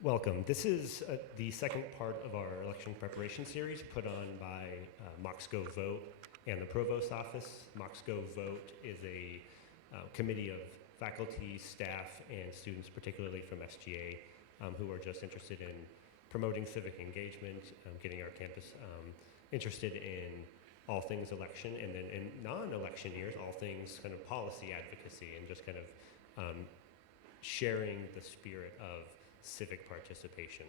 Welcome. This is the second part of our election preparation series put on by Mocs Go Vote and the Provost Office. Mocs Go Vote is a committee of faculty, staff, and students, particularly from SGA, who are just interested in promoting civic engagement, getting our campus interested in all things election, and then in non-election years, all things kind of policy advocacy and just kind of sharing the spirit of civic participation.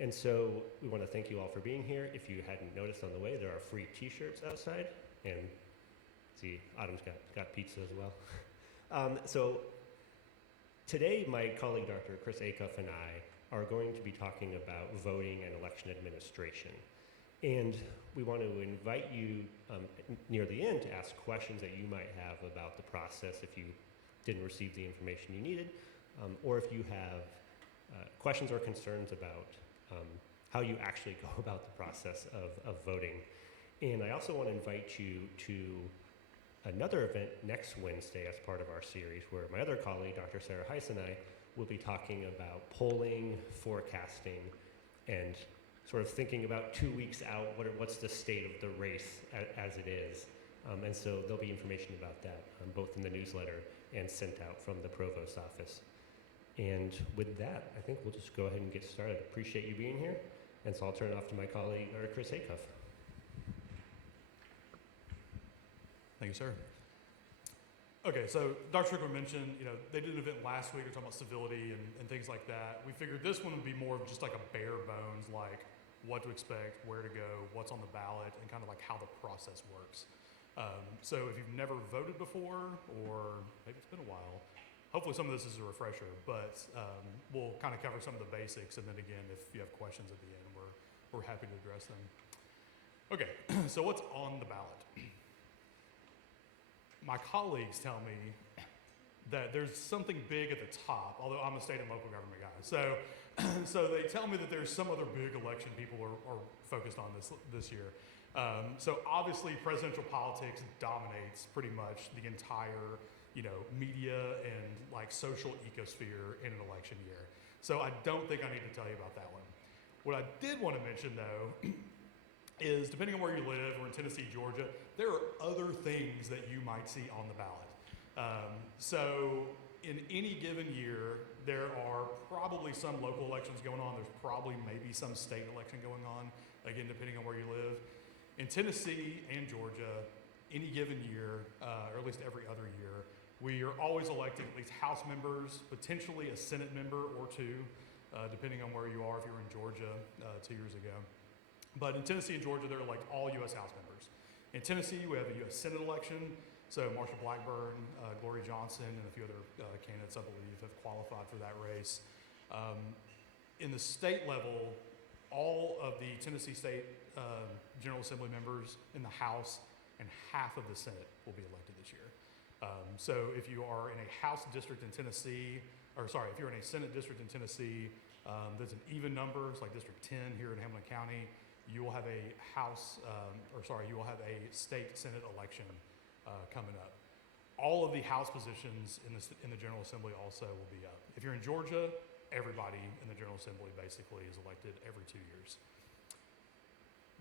And so we want to thank you all for being here. If you hadn't noticed on the way, there are free t-shirts outside, and see, Autumn's got pizza as well. So today, my colleague, Dr. Chris Acuff, and I are going to be talking about voting and election administration. And we want to invite you near the end to ask questions that you might have about the process if you didn't receive the information you needed, or if you have questions or concerns about how you actually go about the process of voting. And I also want to invite you to another event next Wednesday as part of our series where my other colleague, Dr. Sarah Heiss, and I will be talking about polling, forecasting, and sort of thinking about 2 weeks out, what's the state of the race as it is. And so there'll be information about that, both in the newsletter and sent out from the Provost Office. And with that, I think we'll just go ahead and get started. Appreciate you being here. And so I'll turn it off to my colleague, Chris Acuff. Thank you, sir. Okay, so Dr. Strickland mentioned, they did an event last week, talking about civility and things like that. We figured this one would be more of just like a bare bones, like what to expect, where to go, what's on the ballot, and kind of like how the process works. So if you've never voted before, or maybe it's been a while, hopefully some of this is a refresher, but we'll kind of cover some of the basics, and then again, if you have questions at the end, we're happy to address them. Okay, so what's on the ballot? My colleagues tell me that there's something big at the top, although I'm a state and local government guy. So they tell me that there's some other big election people are focused on this year. So obviously presidential politics dominates pretty much the entire media and like social ecosphere in an election year. So I don't think I need to tell you about that one. What I did want to mention though is depending on where you live, or in Tennessee, Georgia, there are other things that you might see on the ballot. So in any given year, there are probably some local elections going on. There's probably maybe some state election going on, again, depending on where you live. In Tennessee and Georgia, any given year, or at least every other year, we are always electing at least House members, potentially a Senate member or two, depending on where you are, if you were in Georgia 2 years ago. But in Tennessee and Georgia, they're like all U.S. House members. In Tennessee, we have a U.S. Senate election. So Marsha Blackburn, Gloria Johnson, and a few other candidates, I believe, have qualified for that race. In the state level, all of the Tennessee State General Assembly members in the House and half of the Senate will be elected this year. So if you are in a House district in Tennessee, if you're in a Senate district in Tennessee, there's an even number, it's like District 10 here in Hamilton County, you will have a you will have a state Senate election coming up. All of the House positions in the General Assembly also will be up. If you're in Georgia, everybody in the General Assembly basically is elected every 2 years.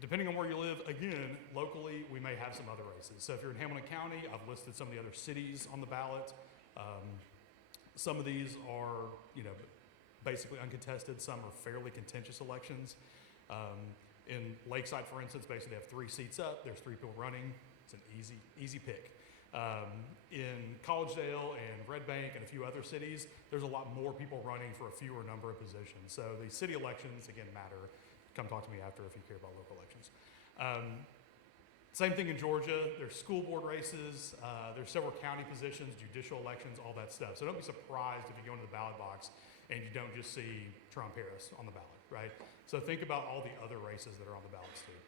Depending on where you live, again, locally, we may have some other races. So if you're in Hamilton County, I've listed some of the other cities on the ballot. Some of these are, basically uncontested. Some are fairly contentious elections. In Lakeside, for instance, basically they have 3 seats up. There's 3 people running. It's an easy pick. In Collegedale and Red Bank and a few other cities, there's a lot more people running for a fewer number of positions. So the city elections, again, matter. Come talk to me after if you care about local elections. Same thing in Georgia. There's school board races. There's several county positions, judicial elections, all that stuff. So don't be surprised if you go into the ballot box and you don't just see Trump-Harris on the ballot, right? So think about all the other races that are on the ballots too.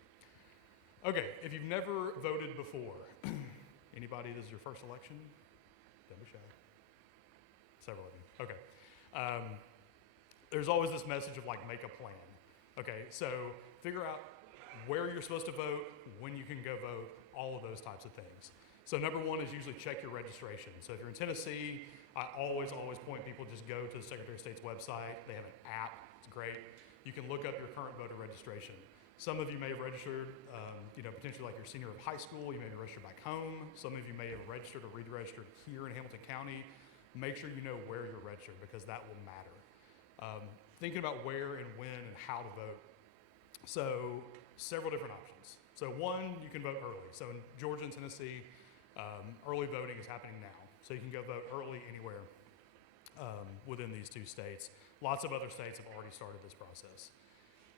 Okay, if you've never voted before, anybody, this is your first election? Don't be shy. Several of you. Okay. There's always this message of like make a plan. Okay, so figure out where you're supposed to vote, when you can go vote, all of those types of things. So number one is usually check your registration. So if you're in Tennessee, I always point people, just go to the Secretary of State's website. They have an app. It's great. You can look up your current voter registration. Some of you may have registered, potentially like your senior of high school. You may have registered back home. Some of you may have registered or re-registered here in Hamilton County. Make sure you know where you're registered because that will matter. Thinking about where and when and how to vote. So several different options. So one, you can vote early. So in Georgia and Tennessee, early voting is happening now. So you can go vote early anywhere within these two states. Lots of other states have already started this process.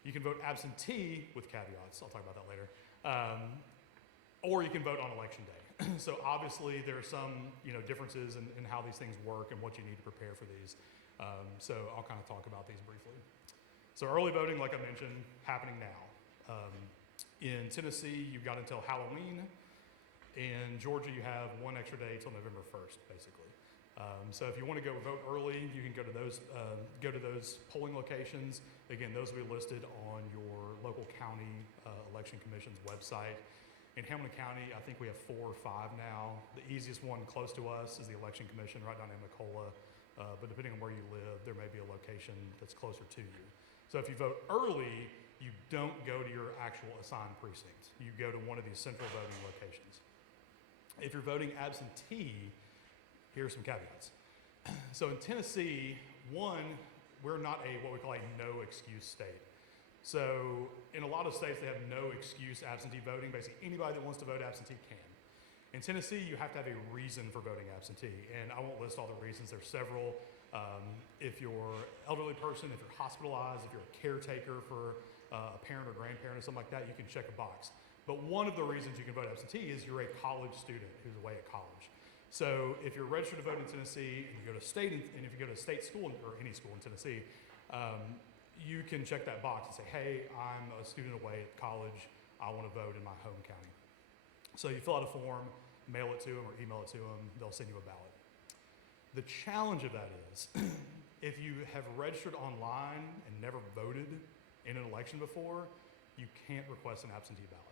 You can vote absentee with caveats. I'll talk about that later. Or you can vote on election day. So obviously there are some differences in how these things work and what you need to prepare for these. So I'll kind of talk about these briefly. So early voting, like I mentioned, happening now. In Tennessee, you've got until Halloween. In Georgia, you have one extra day till November 1st, basically. So if you want to go vote early, you can go to those polling locations. Again, those will be listed on your local county election commission's website. In Hamilton County, I think we have 4 or 5 now. The easiest one close to us is the election commission right down in Nicola. But depending on where you live, there may be a location that's closer to you. So if you vote early, you don't go to your actual assigned precinct. You go to one of these central voting locations. If you're voting absentee, here are some caveats. So in Tennessee, one, we're not what we call a no excuse state. So in a lot of states, they have no excuse absentee voting. Basically, anybody that wants to vote absentee can. In Tennessee, you have to have a reason for voting absentee, and I won't list all the reasons. There's several. If you're an elderly person, if you're hospitalized, if you're a caretaker for a parent or grandparent or something like that, you can check a box. But one of the reasons you can vote absentee is you're a college student who's away at college. So if you're registered to vote in Tennessee and you go to state, and if you go to state school or any school in Tennessee, you can check that box and say, hey, I'm a student away at college. I want to vote in my home county. So you fill out a form, mail it to them or email it to them. They'll send you a ballot. The challenge of that is if you have registered online and never voted in an election before, you can't request an absentee ballot.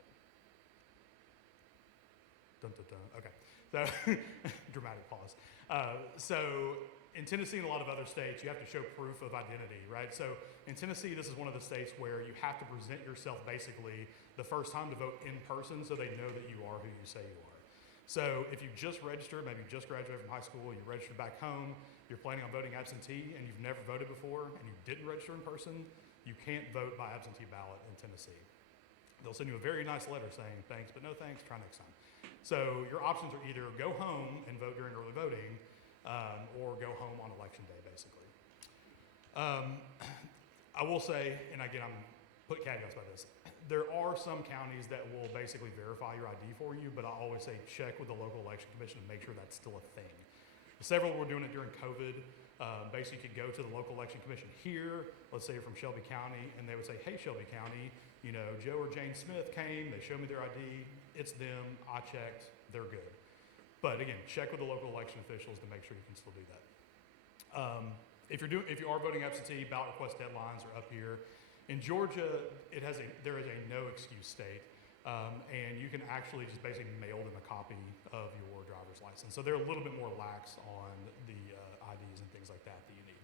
Dun, dun, dun. Okay, so dramatic pause. So in Tennessee and a lot of other states, you have to show proof of identity, right? So in Tennessee, this is one of the states where you have to present yourself basically the first time to vote in person so they know that you are who you say you are. So if you just registered, maybe you just graduated from high school, you registered back home, you're planning on voting absentee and you've never voted before and you didn't register in person, you can't vote by absentee ballot in Tennessee. They'll send you a very nice letter saying thanks, but no thanks, try next time. So your options are either go home and vote during early voting or go home on election day, basically. I will say, and again, I'm put caveats by this, there are some counties that will basically verify your ID for you, but I always say check with the local election commission and make sure that's still a thing. Several were doing it during COVID. Basically, you could go to the local election commission here, let's say you're from Shelby County, and they would say, hey, Shelby County, Joe or Jane Smith came, they showed me their ID, it's them, I checked, they're good. But again, check with the local election officials to make sure you can still do that. If you are voting absentee, ballot request deadlines are up here. In Georgia, there is a no excuse state, and you can actually just basically mail them a copy of your driver's license. So they're a little bit more lax on the IDs and things like that you need.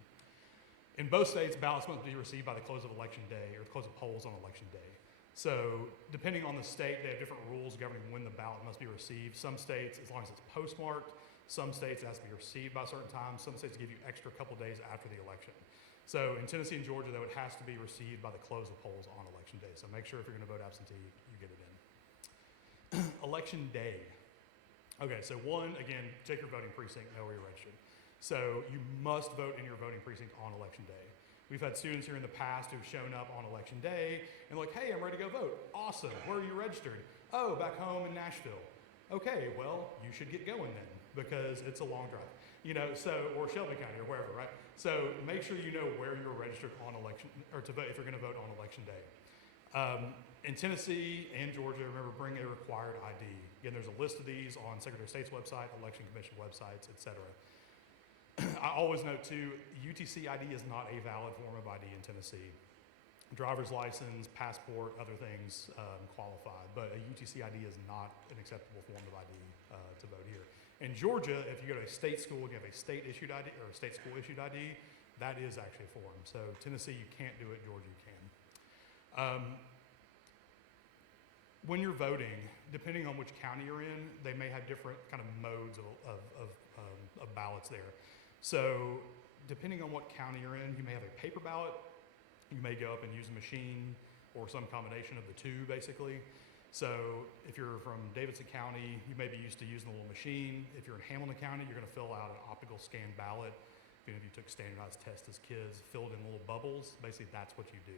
In both states, ballots must be received by the close of election day or the close of polls on election day. So depending on the state, they have different rules governing when the ballot must be received. Some states, as long as it's postmarked, some states it has to be received by a certain time. Some states give you extra couple days after the election. So in Tennessee and Georgia, though, it has to be received by the close of polls on election day. So make sure if you're going to vote absentee, you get it in. Election day. Okay, so one, again, check your voting precinct, know where you're registered. So you must vote in your voting precinct on election day. We've had students here in the past who've shown up on election day and like, hey, I'm ready to go vote. Awesome, where are you registered? Oh, back home in Nashville. Okay, well, you should get going then because it's a long drive. Or Shelby County or wherever, right? So make sure you know where you're registered on election, or to vote if you're going to vote on election day. In Tennessee and Georgia, remember, bring a required ID. Again, there's a list of these on Secretary of State's website, election commission websites, etc. I always note too, UTC ID is not a valid form of ID in Tennessee. Driver's license, passport, other things qualify, but a UTC ID is not an acceptable form of ID to vote here. In Georgia, if you go to a state school and you have a state issued ID or a state school issued ID, that is actually a form. So Tennessee, you can't do it. Georgia, you can. When you're voting, depending on which county you're in, they may have different kind of modes of ballots there. So depending on what county you're in, you may have a paper ballot. You may go up and use a machine or some combination of the two, basically. So if you're from Davidson County, you may be used to using a little machine. If you're in Hamilton County, you're going to fill out an optical scan ballot. If you took standardized tests as kids, filled in little bubbles, basically that's what you do.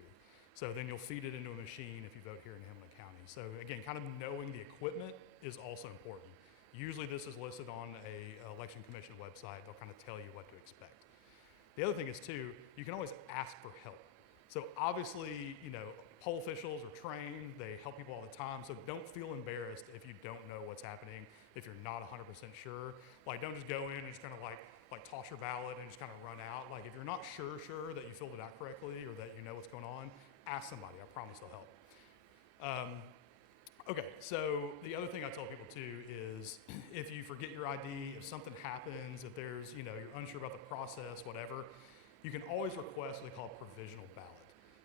So then you'll feed it into a machine if you vote here in Hamilton County. So again, kind of knowing the equipment is also important. Usually this is listed on a election commission website. They'll kind of tell you what to expect. The other thing is too, you can always ask for help. So obviously, poll officials are trained, they help people all the time, so don't feel embarrassed if you don't know what's happening, if you're not 100% sure. Like, don't just go in and just kind of like toss your ballot and just kind of run out. Like, if you're not sure that you filled it out correctly or that you know what's going on, ask somebody. I promise they'll help. Okay, so the other thing I tell people too is if you forget your ID, if something happens, if there's, you're unsure about the process, whatever, you can always request what they call a provisional ballot.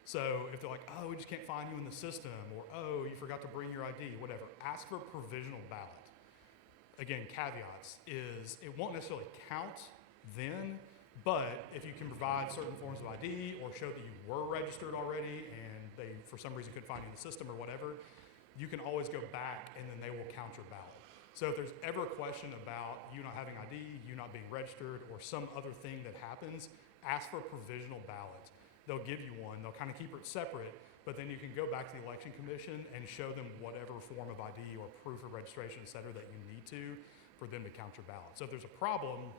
So if they're like, oh, we just can't find you in the system, or oh, you forgot to bring your ID, whatever, ask for a provisional ballot. Again, caveats is it won't necessarily count then, but if you can provide certain forms of ID or show that you were registered already and they, for some reason, couldn't find you in the system or whatever, you can always go back and then they will count your ballot. So if there's ever a question about you not having ID, you not being registered, or some other thing that happens, ask for a provisional ballot. They'll give you one. They'll kind of keep it separate, but then you can go back to the election commission and show them whatever form of ID or proof of registration, et cetera, that you need to for them to count your ballot. So if there's a problem,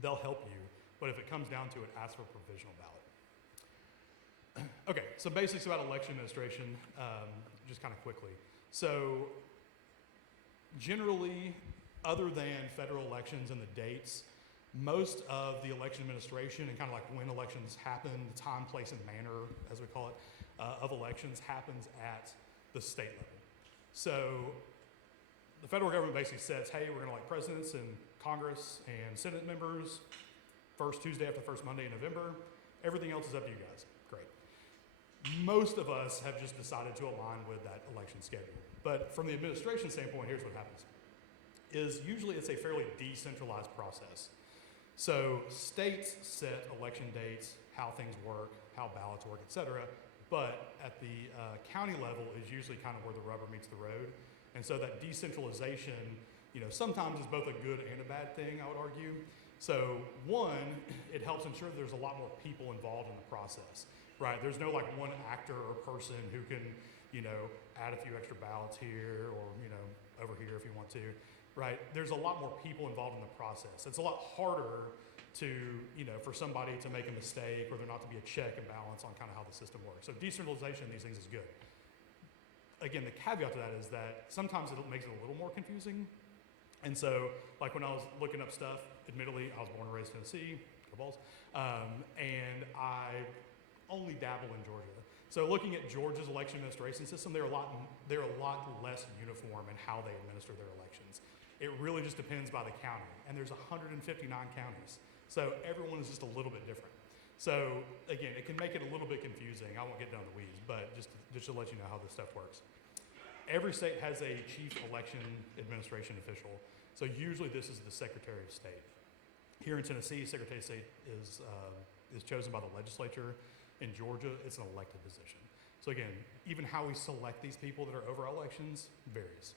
they'll help you. But if it comes down to it, ask for a provisional ballot. Okay, so basics about election administration, just kind of quickly. So generally, other than federal elections and the dates, most of the election administration and kind of like when elections happen, the time, place, and manner, as we call it, of elections happens at the state level. So the federal government basically says, hey, we're going to elect presidents and Congress and Senate members first Tuesday after the first Monday in November. Everything else is up to you guys. Great. Most of us have just decided to align with that election schedule. But from the administration standpoint, here's what happens. Is usually it's a fairly decentralized process. So states set election dates, how things work, how ballots work, et cetera. But at the county level is usually kind of where the rubber meets the road. And so that decentralization, sometimes is both a good and a bad thing, I would argue. So one, it helps ensure that there's a lot more people involved in the process, right? There's no like one actor or person who can, add a few extra ballots here or, over here if you want to. Right, there's a lot more people involved in the process. It's a lot harder to, for somebody to make a mistake or there not to be a check and balance on kind of how the system works. So decentralization of these things is good. Again, the caveat to that is that sometimes it makes it a little more confusing. And so, like when I was looking up stuff, admittedly, I was born and raised in Tennessee, go Balls, and I only dabble in Georgia. So looking at Georgia's election administration system, they're a lot less uniform in how they administer their elections. It really just depends by the county, and there's 159 counties. So everyone is just a little bit different. So again, it can make it a little bit confusing. I won't get down the weeds, but just to let you know how this stuff works. Every state has a chief election administration official. So usually this is the Secretary of State. Here in Tennessee, Secretary of State is chosen by the legislature. In Georgia, it's an elected position. So again, even how we select these people that are over elections varies.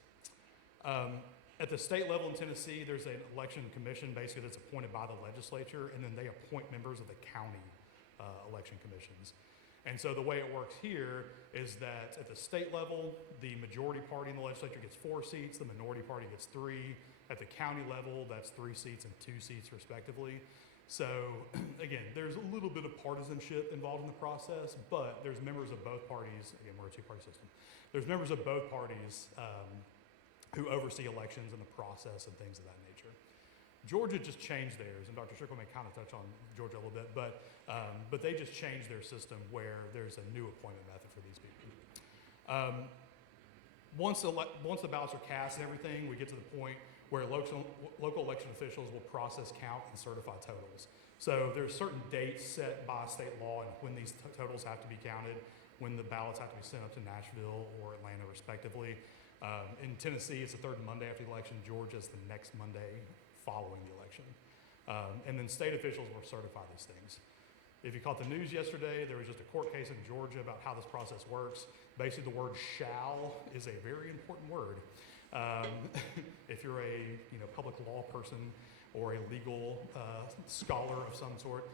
At the state level in Tennessee, there's an election commission basically that's appointed by the legislature, and then they appoint members of the county election commissions. And so the way it works here is that at the state level, the majority party in the legislature gets 4 seats, the minority party gets 3. At the county level, that's 3 seats and 2 seats respectively. So again, there's a little bit of partisanship involved in the process, but there's members of both parties. Again, we're a 2-party system. There's members of both parties who oversee elections and the process and things of that nature. Georgia just changed theirs, and Dr. Strickle may kind of touch on Georgia a little bit, but they just changed their system where there's a new appointment method for these people. Once the ballots are cast and everything, we get to the point where local election officials will process, count, and certify totals. So there's certain dates set by state law and when these totals have to be counted, when the ballots have to be sent up to Nashville or Atlanta respectively. In Tennessee, it's the third Monday after the election. Georgia is the next Monday following the election. And then state officials will certify these things. If you caught the news yesterday, there was just a court case in Georgia about how this process works. Basically, the word shall is a very important word. If you're a public law person or a legal scholar of some sort,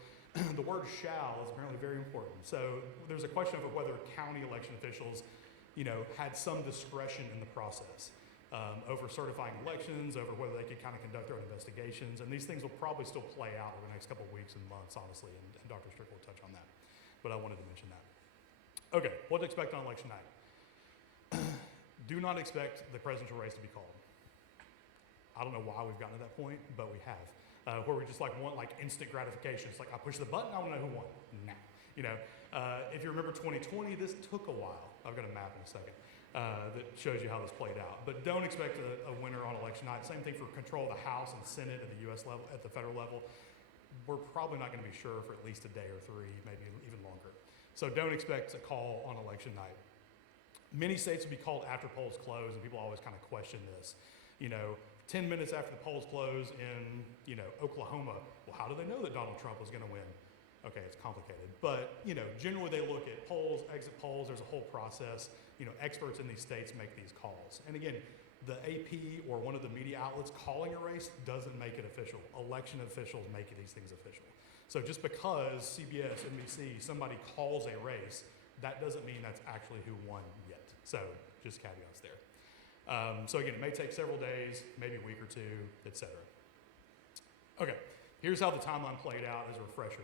the word shall is apparently very important. So there's a question over whether county election officials had some discretion in the process over certifying elections, over whether they could kind of conduct their own investigations, and these things will probably still play out over the next couple of weeks and months, honestly, and Dr. Strick will touch on that, but I wanted to mention that. Okay, what to expect on election night. Do not expect the presidential race to be called. I don't know why we've gotten to that point, but we have, where we just want instant gratification. It's like, I push the button, I want to know who won. Nah. If you remember 2020, this took a while. I've got a map in a second that shows you how this played out. But don't expect a winner on election night. Same thing for control of the House and Senate at the U.S. level, at the federal level. We're probably not going to be sure for at least a day or three, maybe even longer. So don't expect a call on election night. Many states will be called after polls close, and people always kind of question this. 10 minutes after the polls close in, Oklahoma, well, how do they know that Donald Trump was going to win? Okay, it's complicated. But, generally they look at polls, exit polls, there's a whole process. Experts in these states make these calls. And again, the AP or one of the media outlets calling a race doesn't make it official. Election officials make these things official. So just because CBS, NBC, somebody calls a race, that doesn't mean that's actually who won yet. So just caveats there. So again, it may take several days, maybe a week or two, etc. Okay, here's how the timeline played out as a refresher.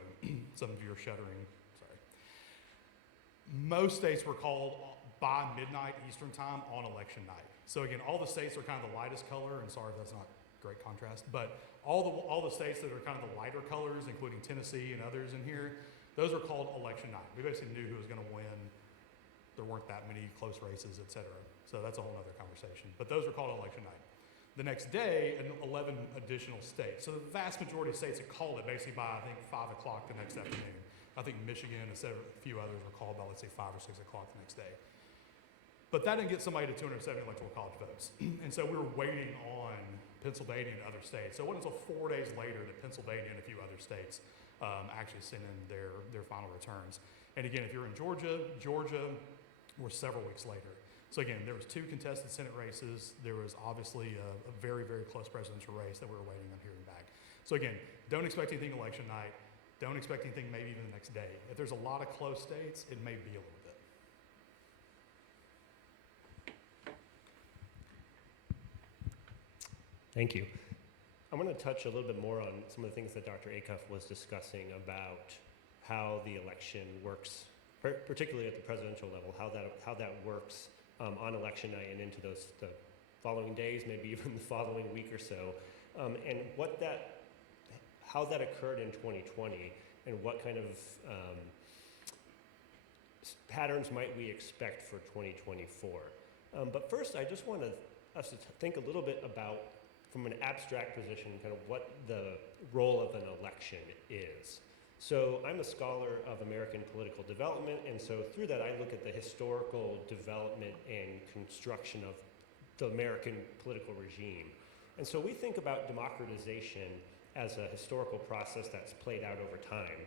Some of you are shuddering, sorry. Most states were called by midnight Eastern time on election night. So again, all the states are kind of the lightest color, and sorry if that's not great contrast, but all the states that are kind of the lighter colors, including Tennessee and others in here, those are called election night. We basically knew who was going to win. There weren't that many close races, etc. So that's a whole other conversation. But those are called election night. The next day, 11 additional states. So the vast majority of states had called it basically by, I think, 5 o'clock the next afternoon. I think Michigan and a few others were called by, let's say, 5 or 6 o'clock the next day. But that didn't get somebody to 270 electoral college votes. And so we were waiting on Pennsylvania and other states. So it wasn't until 4 days later that Pennsylvania and a few other states actually sent in their final returns. And again, if you're in Georgia were several weeks later. So again, there was 2 contested Senate races. There was obviously a very, very close presidential race that we were waiting on hearing back. So again, don't expect anything election night. Don't expect anything maybe even the next day. If there's a lot of close states, it may be a little bit. Thank you. I want to touch a little bit more on some of the things that Dr. Acuff was discussing about how the election works, particularly at the presidential level, how that works on election night and into the following days, maybe even the following week or so, and how that occurred in 2020, and what kind of patterns might we expect for 2024. But first, I just want us to think a little bit about, from an abstract position, kind of what the role of an election is. So I'm a scholar of American political development, and so through that I look at the historical development and construction of the American political regime. And so we think about democratization as a historical process that's played out over time.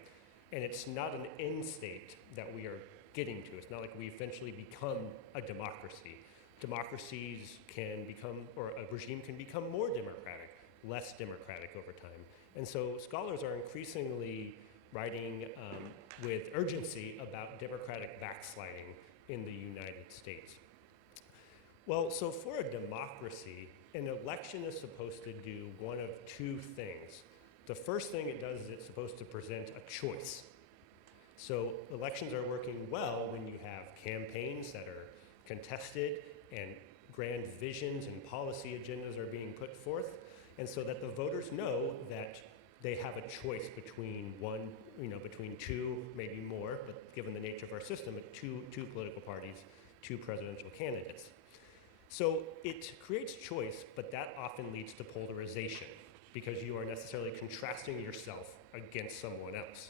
And it's not an end state that we are getting to. It's not like we eventually become a democracy. Democracies can become, or a regime can become more democratic, less democratic over time. And so scholars are increasingly writing with urgency about democratic backsliding in the United States. Well, so for a democracy, an election is supposed to do one of 2 things. The first thing it does is it's supposed to present a choice. So elections are working well when you have campaigns that are contested and grand visions and policy agendas are being put forth, and so that the voters know that they have a choice between between 2, maybe more, but given the nature of our system, 2 political parties, 2 presidential candidates. So it creates choice, but that often leads to polarization because you are necessarily contrasting yourself against someone else.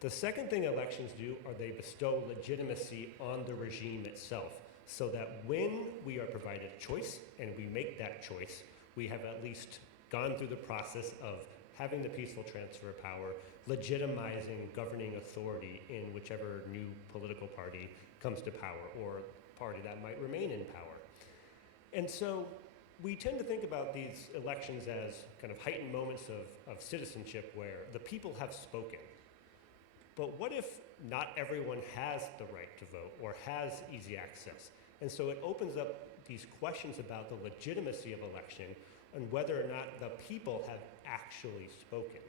The second thing elections do are they bestow legitimacy on the regime itself, so that when we are provided choice and we make that choice, we have at least gone through the process of having the peaceful transfer of power, legitimizing governing authority in whichever new political party comes to power or party that might remain in power. And so we tend to think about these elections as kind of heightened moments of citizenship where the people have spoken. But what if not everyone has the right to vote or has easy access? And so it opens up these questions about the legitimacy of election and whether or not the people have actually spoken.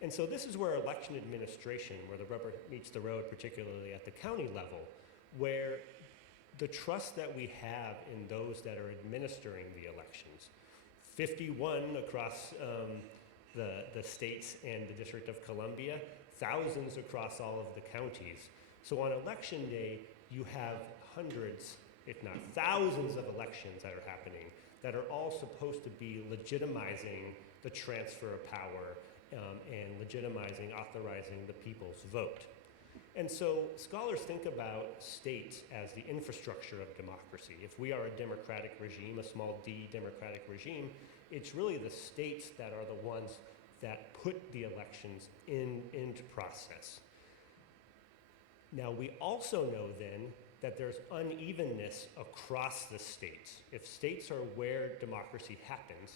And so this is where election administration, where the rubber meets the road, particularly at the county level, where the trust that we have in those that are administering the elections, 51 across the states and the District of Columbia, thousands across all of the counties. So on election day, you have hundreds, if not thousands of elections that are happening that are all supposed to be legitimizing the transfer of power and legitimizing, authorizing the people's vote. And so scholars think about states as the infrastructure of democracy. If we are a democratic regime, a small d democratic regime, it's really the states that are the ones that put the elections into process. Now, we also know then that there's unevenness across the states. If states are where democracy happens,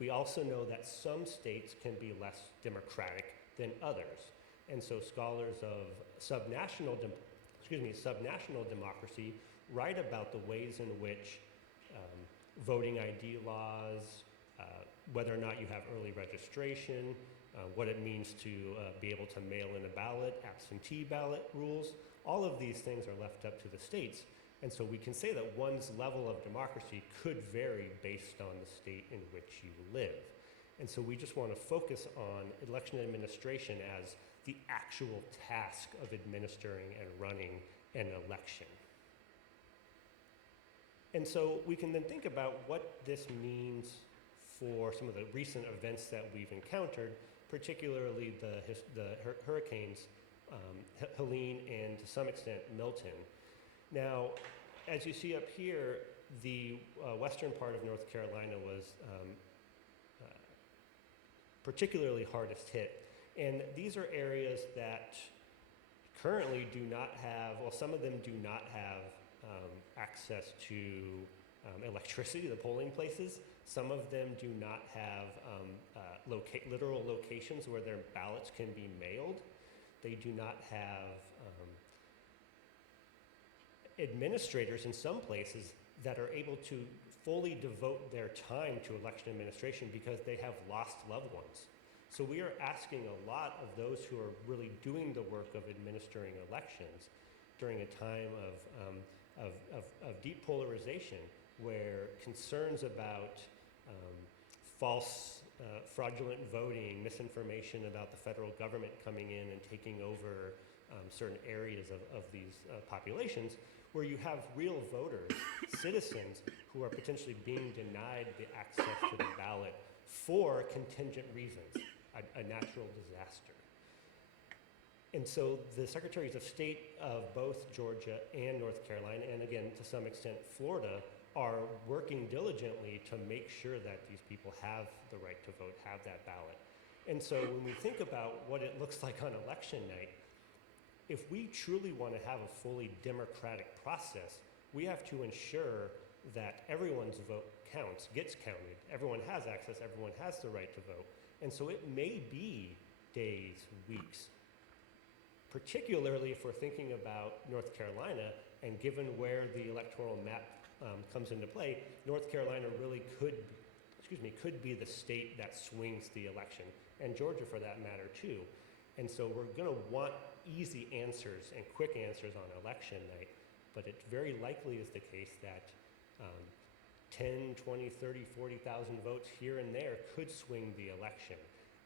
we also know that some states can be less democratic than others. And so scholars of subnational democracy write about the ways in which voting ID laws, whether or not you have early registration, what it means to be able to mail in a ballot, absentee ballot rules, all of these things are left up to the states. And so we can say that one's level of democracy could vary based on the state in which you live. And so we just want to focus on election administration as the actual task of administering and running an election. And so we can then think about what this means for some of the recent events that we've encountered, particularly the hurricanes, Helene and to some extent Milton. Now, as you see up here, the western part of North Carolina was particularly hardest hit. And these are areas that currently do not have, well, some of them do not have access to electricity, the polling places. Some of them do not have literal locations where their ballots can be mailed. They do not have administrators in some places that are able to fully devote their time to election administration because they have lost loved ones. So we are asking a lot of those who are really doing the work of administering elections during a time of deep polarization, where concerns about false, fraudulent voting, misinformation about the federal government coming in and taking over certain areas of these populations, where you have real voters, citizens, who are potentially being denied the access to the ballot for contingent reasons, a natural disaster. And so the Secretaries of State of both Georgia and North Carolina, and again, to some extent, Florida, are working diligently to make sure that these people have the right to vote, have that ballot. And so when we think about what it looks like on election night, if we truly want to have a fully democratic process, we have to ensure that everyone's vote counts, gets counted. Everyone has access, everyone has the right to vote. And so it may be days, weeks, particularly if we're thinking about North Carolina, and given where the electoral map comes into play, North Carolina really could be the state that swings the election, and Georgia for that matter too. And so we're going to want easy answers and quick answers on election night, but it very likely is the case that 10, 20, 30, 40,000 votes here and there could swing the election.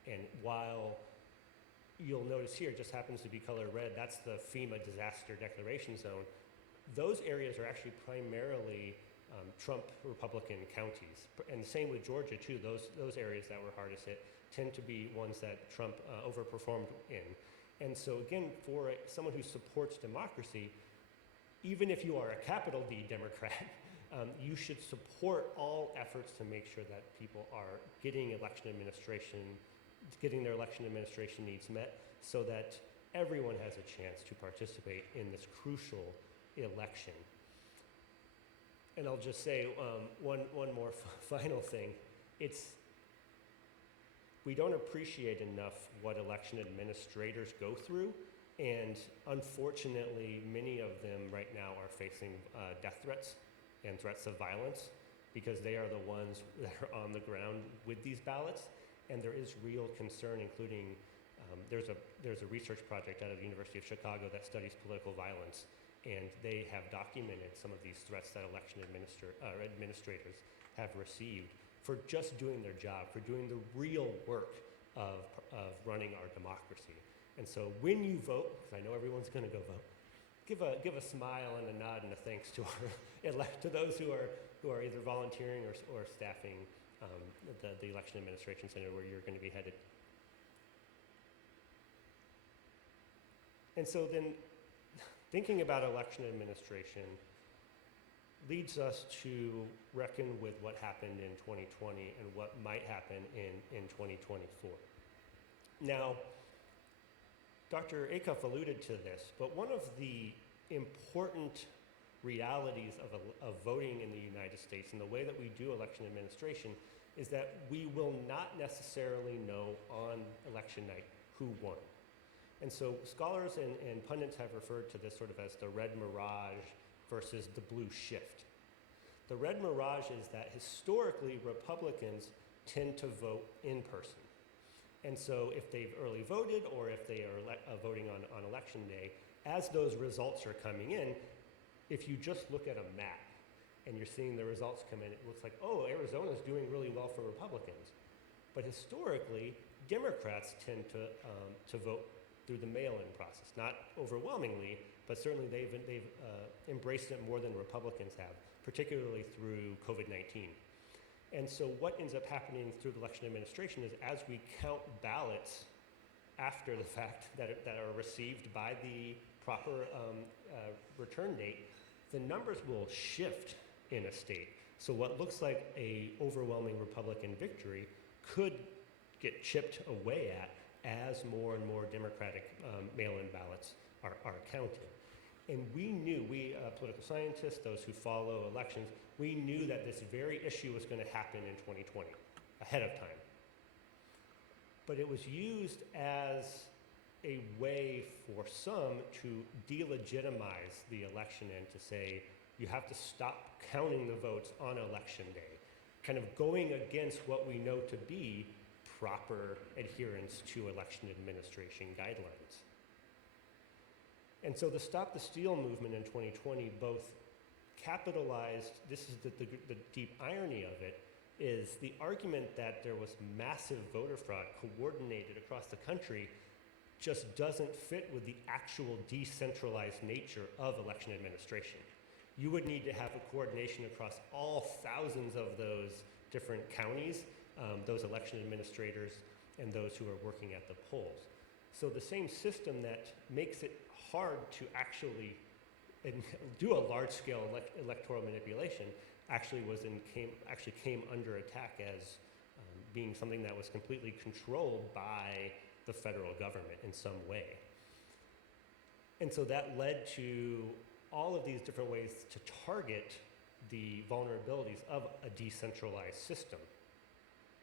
And while you'll notice here, it just happens to be color red, that's the FEMA disaster declaration zone. those areas are actually primarily Trump Republican counties. And the same with Georgia too. Those areas that were hardest hit tend to be ones that Trump overperformed in. And so again, for someone who supports democracy, even if you are a capital D Democrat, you should support all efforts to make sure that people are getting their election administration needs met, so that everyone has a chance to participate in this crucial election. And I'll just say one more final thing. We don't appreciate enough what election administrators go through, and unfortunately, many of them right now are facing death threats and threats of violence, because they are the ones that are on the ground with these ballots. And there is real concern, including there's a research project out of the University of Chicago that studies political violence, and they have documented some of these threats that election administrators have received for just doing their job, for doing the real work of running our democracy. And so when you vote, because I know everyone's going to go vote, give a smile and a nod and a thanks to to those who are either volunteering or staffing the election administration center where you're going to be headed. And so then, thinking about election administration leads us to reckon with what happened in 2020 and what might happen in 2024. Now, Dr. Acuff alluded to this, but one of the important realities of voting in the United States and the way that we do election administration is that we will not necessarily know on election night who won. And so scholars and pundits have referred to this sort of as the red mirage versus the blue shift. The red mirage is that historically Republicans tend to vote in person. And so if they've early voted or if they are voting on election day, as those results are coming in, if you just look at a map and you're seeing the results come in, it looks like, oh, Arizona's doing really well for Republicans. But historically, Democrats tend to vote through the mail-in process. Not overwhelmingly, but certainly they've embraced it more than Republicans have, particularly through COVID-19. And so what ends up happening through the election administration is as we count ballots after the fact that are received by the proper return date, the numbers will shift in a state. So what looks like a overwhelming Republican victory could get chipped away at as more and more Democratic mail-in ballots are counted. And we knew, political scientists, those who follow elections, we knew that this very issue was going to happen in 2020, ahead of time. But it was used as a way for some to delegitimize the election and to say, you have to stop counting the votes on election day, kind of going against what we know to be proper adherence to election administration guidelines. And so the Stop the Steal movement in 2020 both capitalized, this is the deep irony of it, is the argument that there was massive voter fraud coordinated across the country just doesn't fit with the actual decentralized nature of election administration. You would need to have a coordination across all thousands of those different counties, those election administrators, and those who are working at the polls. So the same system that makes it hard to actually do a large-scale electoral manipulation actually came under attack as being something that was completely controlled by the federal government in some way. And so that led to all of these different ways to target the vulnerabilities of a decentralized system,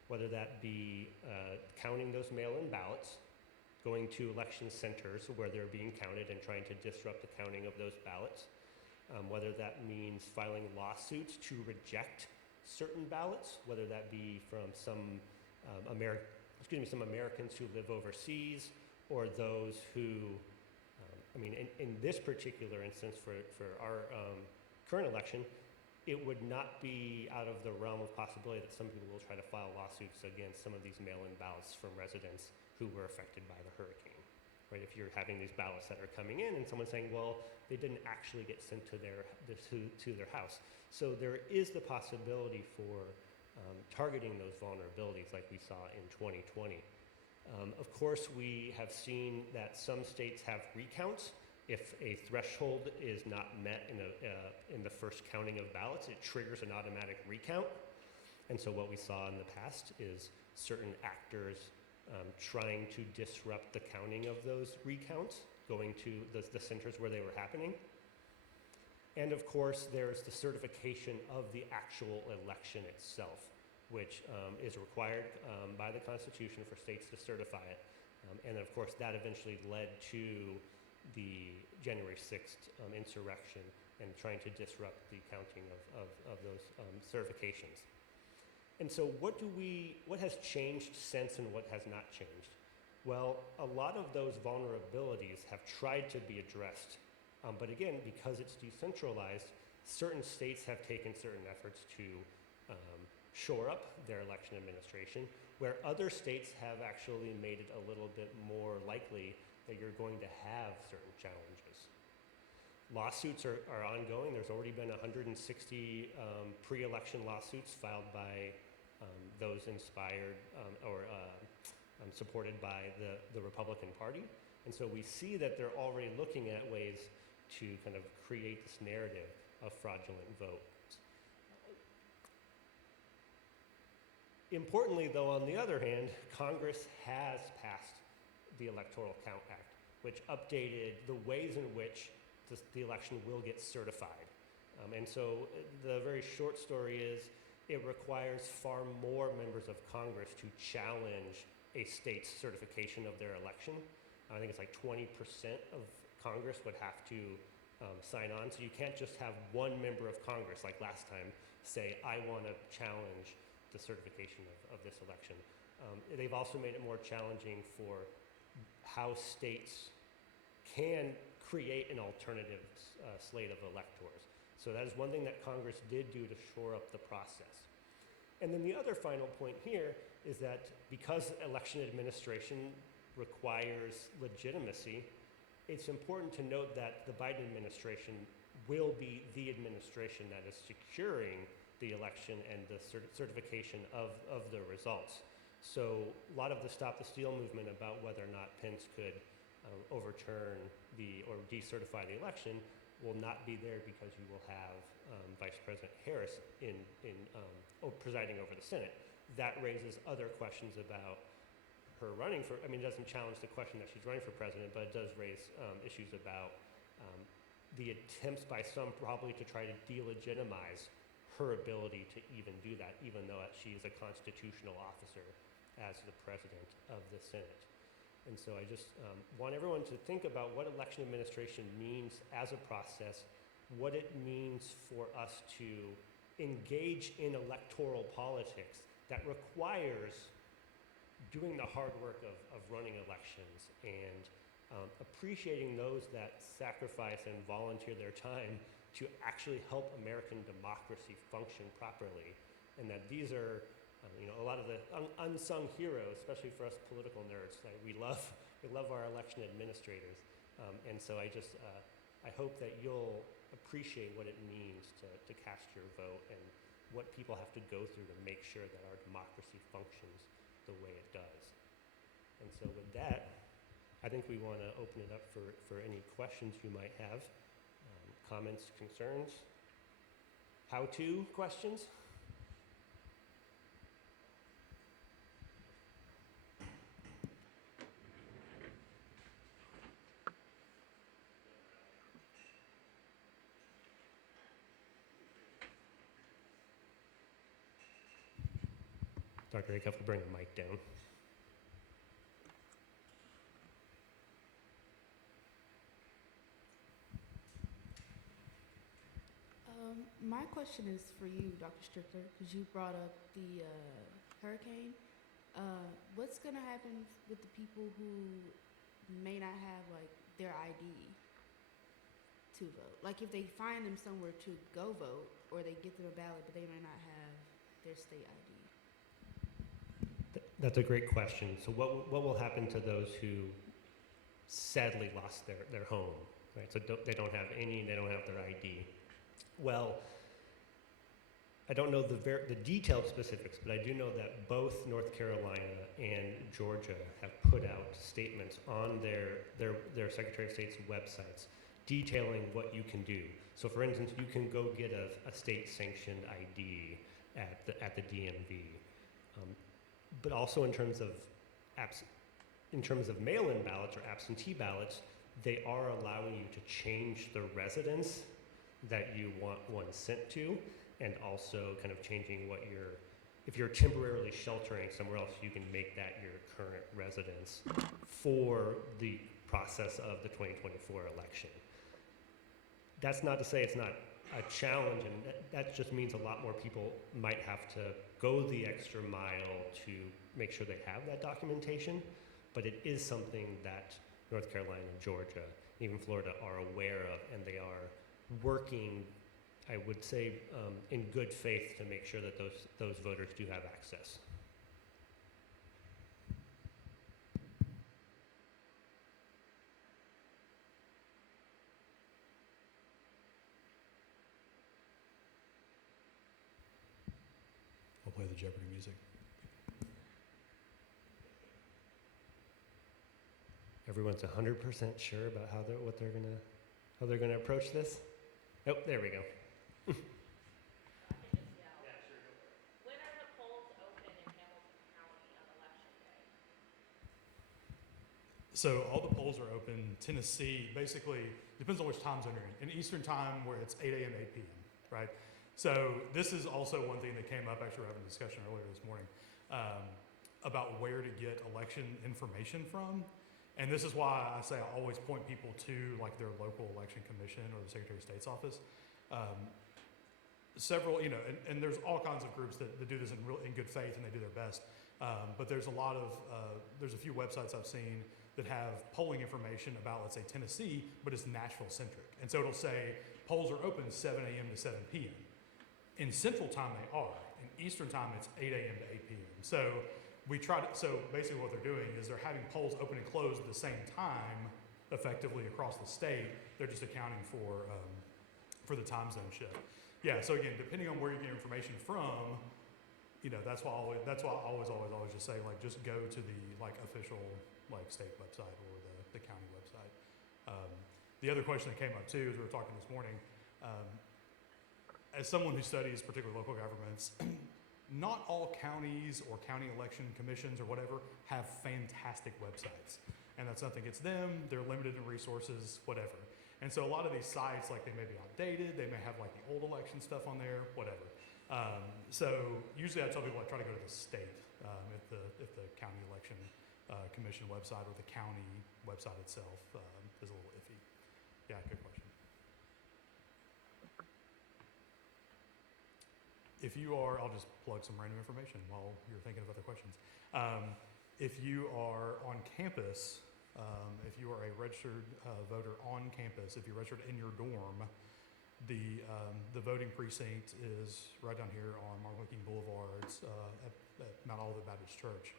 whether that be counting those mail-in ballots, going to election centers where they're being counted and trying to disrupt the counting of those ballots, whether that means filing lawsuits to reject certain ballots, whether that be from some Americans who live overseas, or those who, in this particular instance for our current election, it would not be out of the realm of possibility that some people will try to file lawsuits against some of these mail-in ballots from residents who were affected by the hurricane. right? If you're having these ballots that are coming in and someone's saying, well, they didn't actually get sent to their house. So there is the possibility for targeting those vulnerabilities like we saw in 2020. Of course, we have seen that some states have recounts. If a threshold is not met in the first counting of ballots, it triggers an automatic recount. And so what we saw in the past is certain actors trying to disrupt the counting of those recounts, going to the centers where they were happening. And of course, there's the certification of the actual election itself, which is required by the Constitution for states to certify it. And of course, that eventually led to the January 6th insurrection and trying to disrupt the counting of those certifications. And so what has changed since and what has not changed? Well, a lot of those vulnerabilities have tried to be addressed. But again, because it's decentralized, certain states have taken certain efforts to shore up their election administration, where other states have actually made it a little bit more likely that you're going to have certain challenges. Lawsuits are ongoing. There's already been 160 pre-election lawsuits filed by those inspired or supported by the Republican Party. And so we see that they're already looking at ways to kind of create this narrative of fraudulent votes. Importantly, though, on the other hand, Congress has passed the Electoral Count Act, which updated the ways in which the election will get certified. And so the very short story is it requires far more members of Congress to challenge a state's certification of their election. I think it's like 20% of Congress would have to sign on. So you can't just have one member of Congress, like last time, say, I want to challenge the certification of this election. They've also made it more challenging for how states can create an alternative slate of electors. So that is one thing that Congress did do to shore up the process. And then the other final point here is that because election administration requires legitimacy, it's important to note that the Biden administration will be the administration that is securing the election and the certification of the results. So a lot of the Stop the Steal movement about whether or not Pence could overturn or decertify the election will not be there because you will have Vice President Harris presiding over the Senate. That raises other questions about her running for, it doesn't challenge the question that she's running for president, but it does raise issues about the attempts by some probably to try to delegitimize her ability to even do that, even though she is a constitutional officer as the president of the Senate. And so I just want everyone to think about what election administration means as a process, what it means for us to engage in electoral politics that requires doing the hard work of running elections and appreciating those that sacrifice and volunteer their time to actually help American democracy function properly. And that these are a lot of the unsung heroes, especially for us political nerds. We love our election administrators. And so I hope that you'll appreciate what it means to cast your vote and what people have to go through to make sure that our democracy functions the way it does. And so with that, I think we want to open it up for any questions you might have, comments, concerns, how-to questions. Dr. Acuff will bring a mic down. My question is for you, Dr. Strickler, because you brought up the hurricane. What's going to happen with the people who may not have their ID to vote? Like if they find them somewhere to go vote, or they get them a ballot, but they may not have their state ID. That's a great question. So what will happen to those who sadly lost their home, right? So they don't have any, they don't have their ID. Well, I don't know the detailed specifics, but I do know that both North Carolina and Georgia have put out statements on their Secretary of State's websites detailing what you can do. So, for instance, you can go get a state-sanctioned ID at the DMV, but also in terms of mail-in ballots or absentee ballots, they are allowing you to change the residence that you want one sent to, and also kind of changing if you're temporarily sheltering somewhere else, you can make that your current residence for the process of the 2024 election. That's not to say it's not a challenge, and that just means a lot more people might have to go the extra mile to make sure they have that documentation, but it is something that North Carolina, Georgia, even Florida are aware of, and they are working, I would say, in good faith to make sure that those voters do have access. I'll play the Jeopardy music. Everyone's 100% sure about how they're gonna approach this. Oh, there we go. I can just yell. Yeah, sure, go for it. When are the polls open in Hamilton County on election day? So all the polls are open. Tennessee, basically, depends on which time zone you're in. In Eastern time, where it's 8 a.m. to 8 p.m., right? So this is also one thing that came up, actually, we were having a discussion earlier this morning, about where to get election information from. And this is why I say I always point people to like their local election commission or the Secretary of State's office. Several, and there's all kinds of groups that do this in good faith, and they do their best. But there's there's a few websites I've seen that have polling information about, let's say, Tennessee, but it's Nashville centric. And so it'll say polls are open 7 a.m. to 7 p.m. In Central time, they are. In Eastern time, it's 8 a.m. to 8 p.m. So so basically what they're doing is they're having polls open and closed at the same time, effectively across the state. They're just accounting for the time zone shift. Yeah, so again, depending on where you get your information from, that's why I always just say, like, just go to the official state website or the county website. The other question that came up too, as we were talking this morning, as someone who studies particularly local governments, not all counties or county election commissions or whatever have fantastic websites. And that's nothing against them, they're limited in resources, whatever. And so a lot of these sites, they may be outdated, they may have the old election stuff on there, whatever. So usually I tell people I try to go to the state if the county election commission website or the county website itself is a little iffy. Yeah, good question. If you are, I'll just plug some random information while you're thinking of other questions. If you are on campus, if you are a registered voter on campus, if you're registered in your dorm, the voting precinct is right down here on Martin Luther King Boulevard at Mount Olivet Baptist Church.